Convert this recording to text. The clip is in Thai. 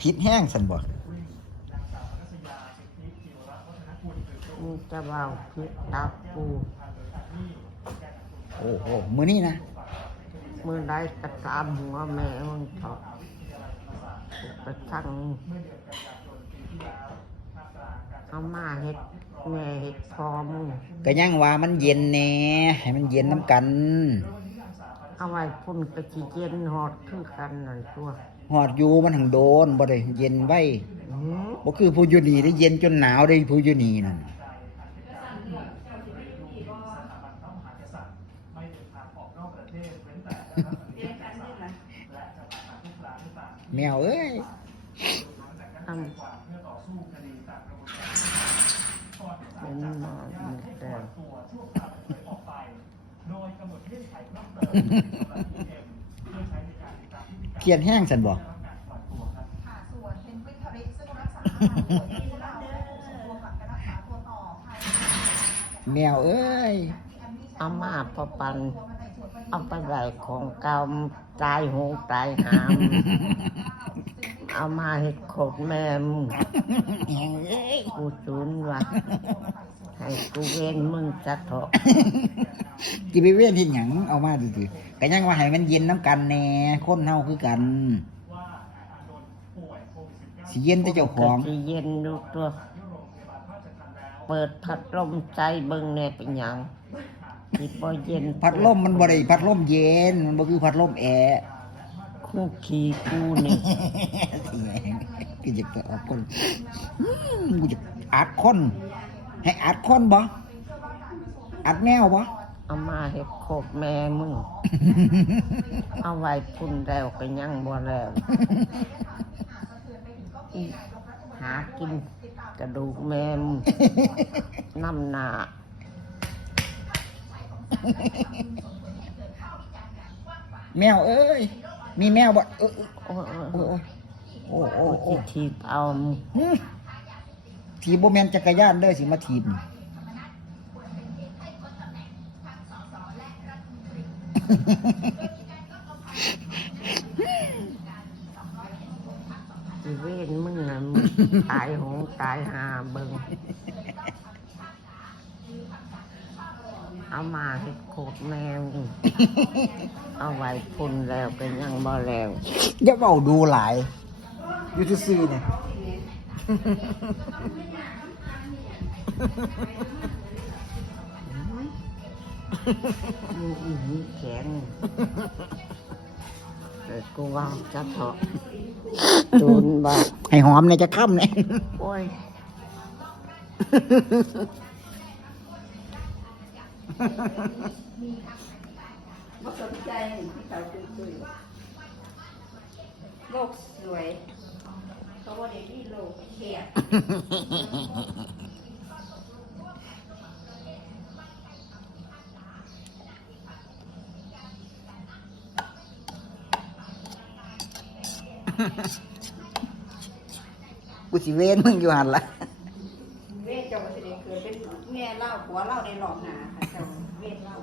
ผิดแห้งสันบ่มึงจะเบาพิษตาปูโอ้โหมื้อนี้นะมือได้กระตามหัวแม่มึงเถอะไปทั้งเอามาเฮ็ดแม่เฮ็ดพอมึงก็ยังว่ามันเย็นแน่ให้มันเย็นน้ำกัน เอาไว้พุ่นกระชีเย็นหอดคือกันหน่อยตัวหอดอยู่มันหังโดนบ่ได้เย็นไว้หืมบ่คือผู้อยู่นี่ได้เย็นจนหนาวได้ผู้อยู่นี่นั่นแมวเอ้ยทำเป็นหมามีแต่ เครียดแห้งสันบ่ค่ะส่วนเป็นวิทริซึ่งรักษาอาการป่วยที่เราได้ส่งตัวกลับไปรักษาตัวต่อภายในแมวเอ้ย เอามาพอปัน เอาไปไหวของเก่าตายหงตายหาม เอามาเฮ็ดโคตรแม่มึงกูจูนว่ะ ให้กูเว้นมึงจะเถอะ จิไปเวียนที่หยังเอามาซื่อๆก็ยังว่าให้มันเย็นน้ำกันแน่คนเฮาคือกันสิเย็นแต่เจ้าของ ก็สิเย็นดูตัว เปิดพัดลมใจเบิ่งแน่เป็นหยังสิบ่เย็นพัดลมมันบ่ได้พัดลมเย็น มันบ่คือพัดลมแอร์ คู่ขี่กูนี่ กูจะเกิดอัดคนอืมกูจะอัดคน ให้อัดคนบ่อัดแมวบ่เอามาเฮ็ดโคตรแม่มึง เอาไว้พุ่นแล้วก็ยังบ่แล้วอีหากินกระดูกแม่มงน้ำหนาแมวเอ้ย มีแมวบ่เออโอ้ยโอ้ยโอ้ยโอ้โอ้โอ้ยทีบเอามึงหึ ถีบบ่แม่นจักรยานเด้อสิมาถีบสิเว้นมึงน่ะมึงตายหงตายหาเบิ่งเอามาเฮ็ดโคตรแม่มึงเอาไว้พุ่นแล้วก็ยังบ่แล้วอย่าเว้าดูหลาย อยู่ซื่อๆเนี่ย มึงอีหีแข็งแต่กูว่าจะเถอะจูนบ่าให้หอมเนี่ยจะค่ำเนี่ยโอ้ยบ่สนใจที่เขาคุยคุยโลกสวย เขาว่าเด็กที่โลกเครียดกูสิเว้นมึงอยู่หันละเวทเจ้าก็สิได้เกิดเป็นแม่เล่าผัวเล่าในหลอกหนาค่ะเจ้าเวทเล่า